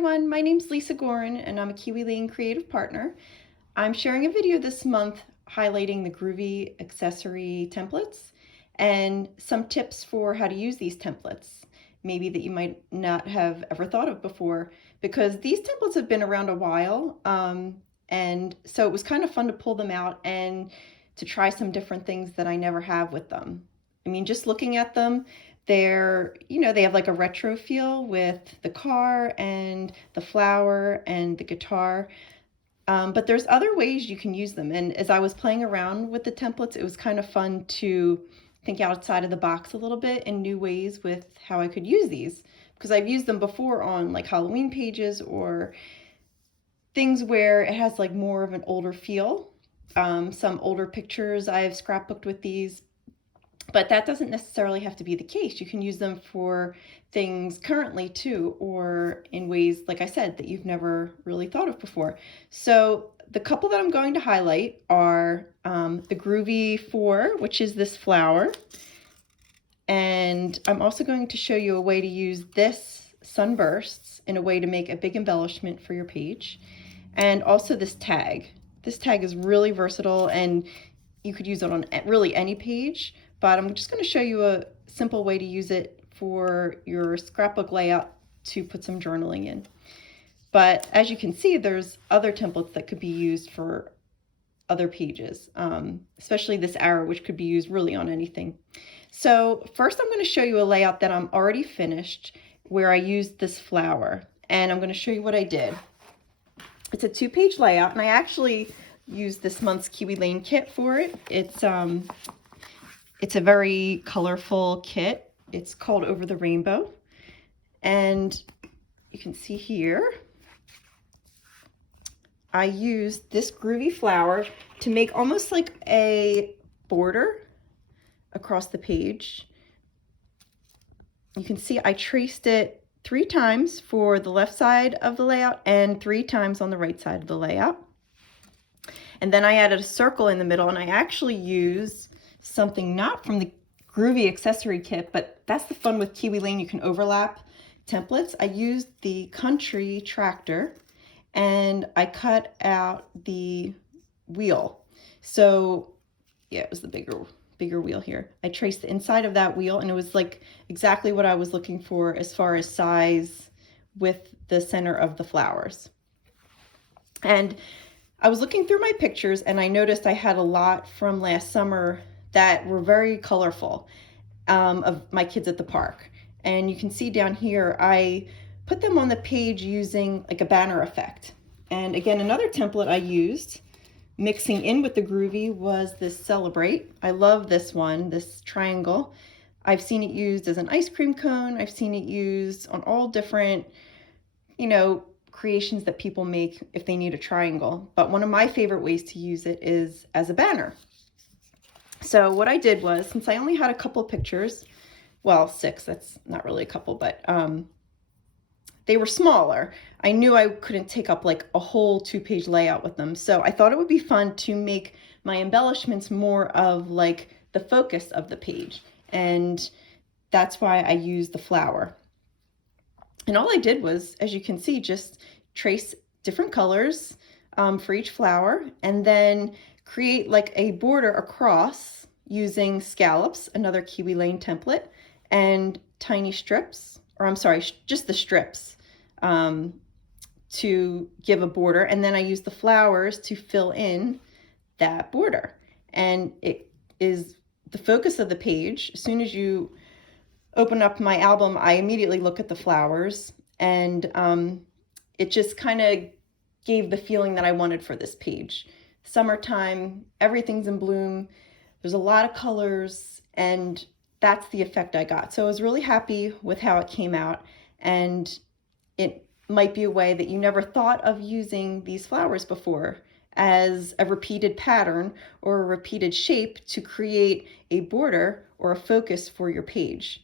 everyone, my name's Lisa Goren and I'm a Kiwi Lane creative partner. I'm sharing a video this month highlighting the Groovy accessory templates and some tips for how to use these templates, maybe that you might not have ever thought of before, because these templates have been around a while, and so it was kind of fun to pull them out and to try some different things that I never have with them. I mean, just looking at them, they have like a retro feel with the car and the flower and the guitar. But there's other ways you can use them. And as I was playing around with the templates, it was kind of fun to think outside of the box a little bit in new ways with how I could use these. Because I've used them before on like Halloween pages or things where it has like more of an older feel. Some older pictures I've scrapbooked with these. But that doesn't necessarily have to be the case. You can use them for things currently too, or in ways, like I said, that you've never really thought of before. So the couple that I'm going to highlight are the Groovy 4, which is this flower. And I'm also going to show you a way to use this sunbursts in a way to make a big embellishment for your page. And also this tag. This tag is really versatile and you could use it on really any page. But I'm just going to show you a simple way to use it for your scrapbook layout to put some journaling in. But as you can see, there's other templates that could be used for other pages, especially this arrow, which could be used really on anything. So first I'm going to show you a layout that I'm already finished where I used this flower. And I'm going to show you what I did. It's a 2-page layout, and I actually used this month's Kiwi Lane kit for it. It's a very colorful kit. It's called Over the Rainbow. And you can see here, I used this groovy flower to make almost like a border across the page. You can see I traced it 3 times for the left side of the layout and 3 times on the right side of the layout. And then I added a circle in the middle, and I actually used something not from the Groovy accessory kit, but that's the fun with Kiwi Lane, you can overlap templates. I used the country tractor and I cut out the wheel. So yeah, it was the bigger wheel here. I traced the inside of that wheel, and it was like exactly what I was looking for as far as size with the center of the flowers. And I was looking through my pictures and I noticed I had a lot from last summer that were very colorful, of my kids at the park. And you can see down here, I put them on the page using like a banner effect. And again, another template I used mixing in with the Groovy was this Celebrate. I love this one, this triangle. I've seen it used as an ice cream cone. I've seen it used on all different, creations that people make if they need a triangle. But one of my favorite ways to use it is as a banner. So what I did was, since I only had a couple pictures, well, 6, that's not really a couple, but they were smaller. I knew I couldn't take up like a whole 2-page layout with them. So I thought it would be fun to make my embellishments more of like the focus of the page. And that's why I used the flower. And all I did was, as you can see, just trace different colors for each flower, and then create like a border across using scallops, another Kiwi Lane template, and tiny strips, or I'm sorry, just the strips to give a border. And then I use the flowers to fill in that border. And it is the focus of the page. As soon as you open up my album, I immediately look at the flowers, and it just kind of gave the feeling that I wanted for this page. Summertime, everything's in bloom, there's a lot of colors, and that's the effect I got. So I was really happy with how it came out, and it might be a way that you never thought of using these flowers before as a repeated pattern or a repeated shape to create a border or a focus for your page.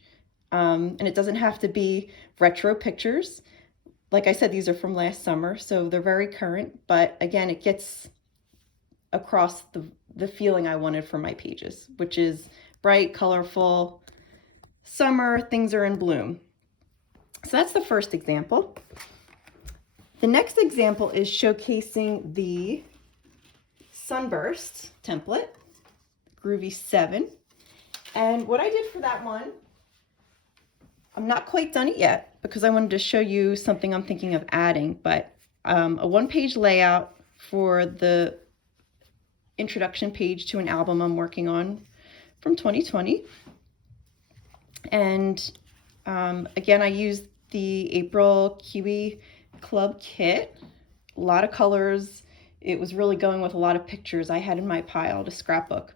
And it doesn't have to be retro pictures. Like I said, these are from last summer, so they're very current, but again, it gets across the feeling I wanted for my pages, which is bright, colorful, summer, things are in bloom. So that's the first example. The next example is showcasing the Sunburst template, Groovy 7. And what I did for that one, I'm not quite done it yet because I wanted to show you something I'm thinking of adding, but a one-page layout for the introduction page to an album I'm working on from 2020. And again, I used the April Kiwi Club kit, a lot of colors. It was really going with a lot of pictures I had in my pile to scrapbook.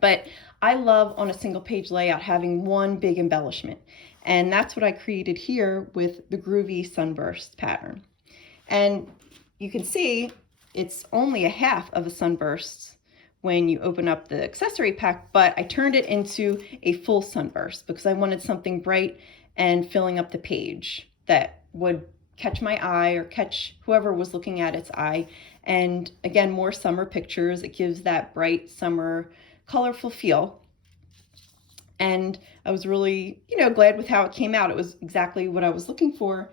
But I love on a single page layout having one big embellishment. And that's what I created here with the Groovy Sunburst pattern. And you can see it's only a half of a sunburst when you open up the accessory pack, but I turned it into a full sunburst because I wanted something bright and filling up the page that would catch my eye or catch whoever was looking at its eye. And again, more summer pictures. It gives that bright summer colorful feel. And I was really, glad with how it came out. It was exactly what I was looking for.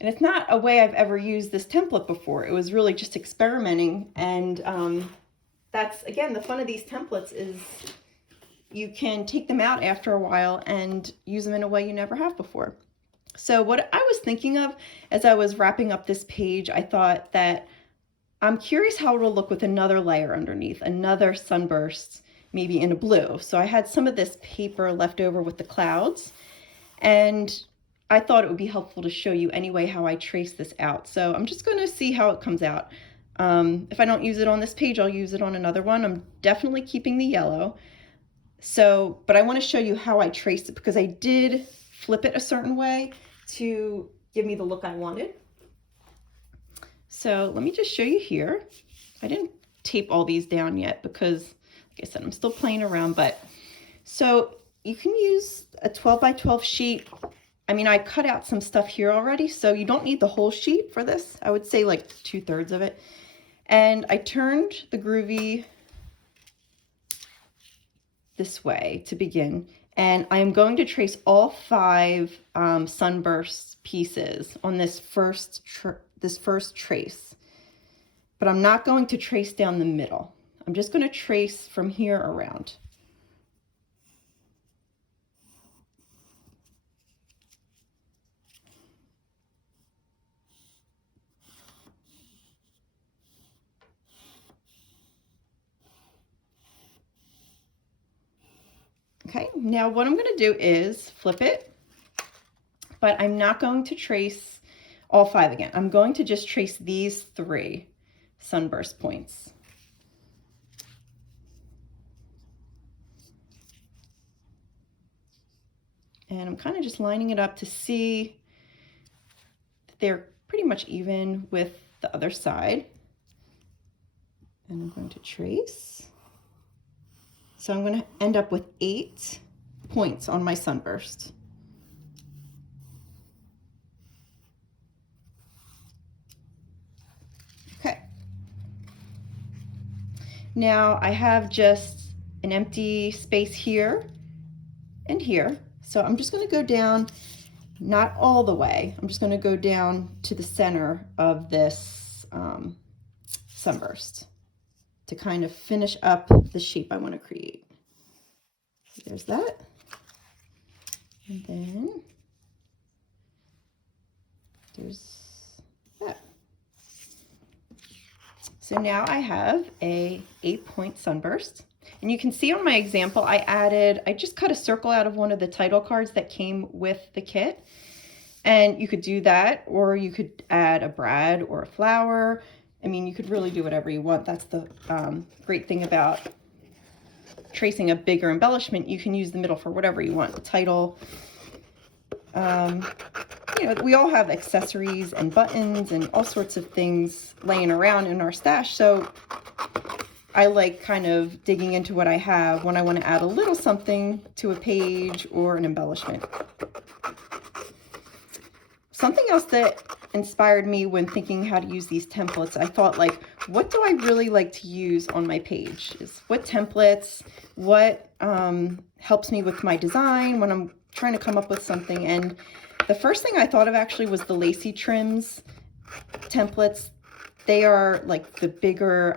And it's not a way I've ever used this template before. It was really just experimenting. And that's, again, the fun of these templates is you can take them out after a while and use them in a way you never have before. So what I was thinking of as I was wrapping up this page, I thought that I'm curious how it'll look with another layer underneath, another sunburst, maybe in a blue. So I had some of this paper left over with the clouds, and I thought it would be helpful to show you anyway how I trace this out. So I'm just going to see how it comes out. If I don't use it on this page, I'll use it on another one. I'm definitely keeping the yellow. So, but I want to show you how I traced it because I did flip it a certain way to give me the look I wanted. So let me just show you here. I didn't tape all these down yet because, like I said, I'm still playing around, but so you can use a 12 by 12 sheet. I mean, I cut out some stuff here already, so you don't need the whole sheet for this. I would say like 2/3 of it. And I turned the Groovy this way to begin. And I'm going to trace all 5 sunburst pieces on this first trace. But I'm not going to trace down the middle. I'm just going to trace from here around. Okay, now what I'm going to do is flip it, but I'm not going to trace all 5 again. I'm going to just trace these 3 sunburst points. And I'm kind of just lining it up to see that they're pretty much even with the other side. And I'm going to trace. So I'm going to end up with 8 points on my sunburst. Okay. Now I have just an empty space here and here. So I'm just going to go down, not all the way. I'm just going to go down to the center of this sunburst to kind of finish up the shape I want to create. So there's that. And then there's that. So now I have a 8-point sunburst. And you can see on my example, I just cut a circle out of one of the title cards that came with the kit. And you could do that, or you could add a brad or a flower. I mean, you could really do whatever you want. That's the great thing about tracing a bigger embellishment. You can use the middle for whatever you want. The title. We all have accessories and buttons and all sorts of things laying around in our stash. So I like kind of digging into what I have when I want to add a little something to a page or an embellishment. Something else that inspired me when thinking how to use these templates, I thought, like, what do I really like to use on my page? What templates, what helps me with my design when I'm trying to come up with something. And The first thing I thought of actually was the lacy trims templates. They are like the bigger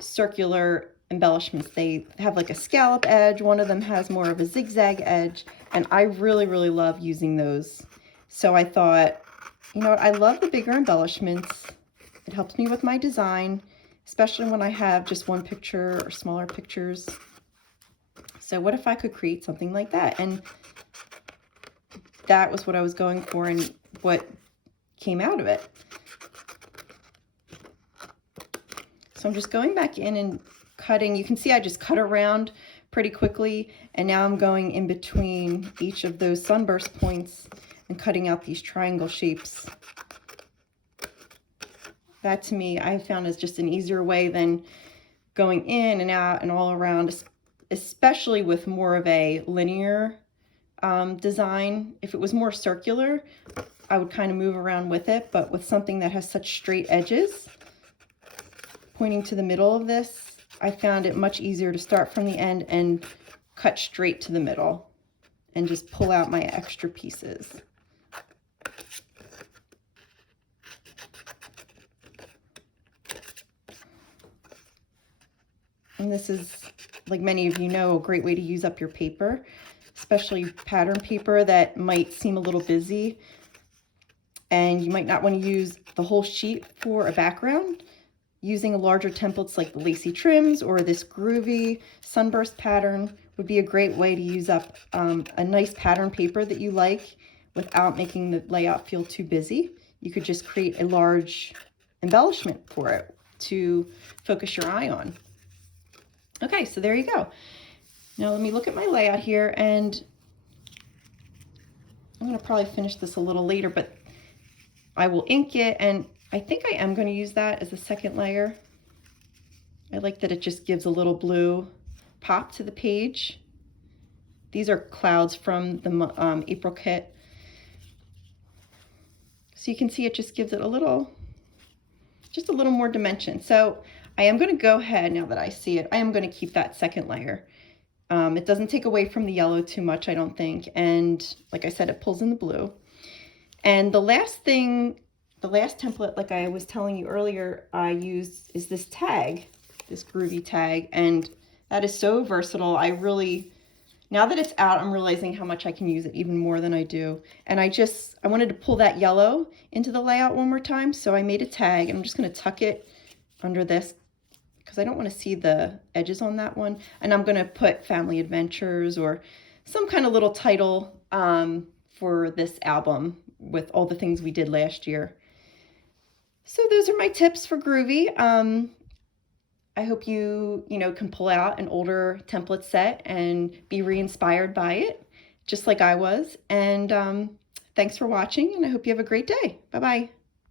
circular embellishments. They have like a scallop edge. One of them has more of a zigzag edge, and I really, really love using those. So I thought, you know what, I love the bigger embellishments. It helps me with my design, especially when I have just one picture or smaller pictures. So what if I could create something like that? And that was what I was going for and what came out of it. So I'm just going back in and cutting. You can see I just cut around pretty quickly, and now I'm going in between each of those sunburst points and cutting out these triangle shapes. That to me, I found is just an easier way than going in and out and all around, especially with more of a linear design. If it was more circular, I would kind of move around with it, but with something that has such straight edges, pointing to the middle of this, I found it much easier to start from the end and cut straight to the middle and just pull out my extra pieces. And this is, like many of you know, a great way to use up your paper, especially pattern paper that might seem a little busy and you might not want to use the whole sheet for a background. Using larger templates like the lacy trims or this groovy sunburst pattern would be a great way to use up a nice pattern paper that you like without making the layout feel too busy. You could just create a large embellishment for it to focus your eye on. Okay, so there you go. Now let me look at my layout here, and I'm going to probably finish this a little later, but I will ink it, and I think I am going to use that as a second layer. I like that it just gives a little blue pop to the page. These are clouds from the April kit. So you can see it just gives it a little, just a little more dimension. So I am going to go ahead, now that I see it, I am going to keep that second layer. It doesn't take away from the yellow too much, I don't think. And like I said, it pulls in the blue. And the last thing, the last template, like I was telling you earlier, I used is this tag, this Groovy tag, and that is so versatile. I really, now that it's out, I'm realizing how much I can use it even more than I do. And I wanted to pull that yellow into the layout one more time, so I made a tag, and I'm just going to tuck it under this because I don't want to see the edges on that one. And I'm going to put Family Adventures or some kind of little title for this album with all the things we did last year. So those are my tips for Groovy. I hope you can pull out an older template set and be re-inspired by it, just like I was. And thanks for watching, and I hope you have a great day. Bye-bye.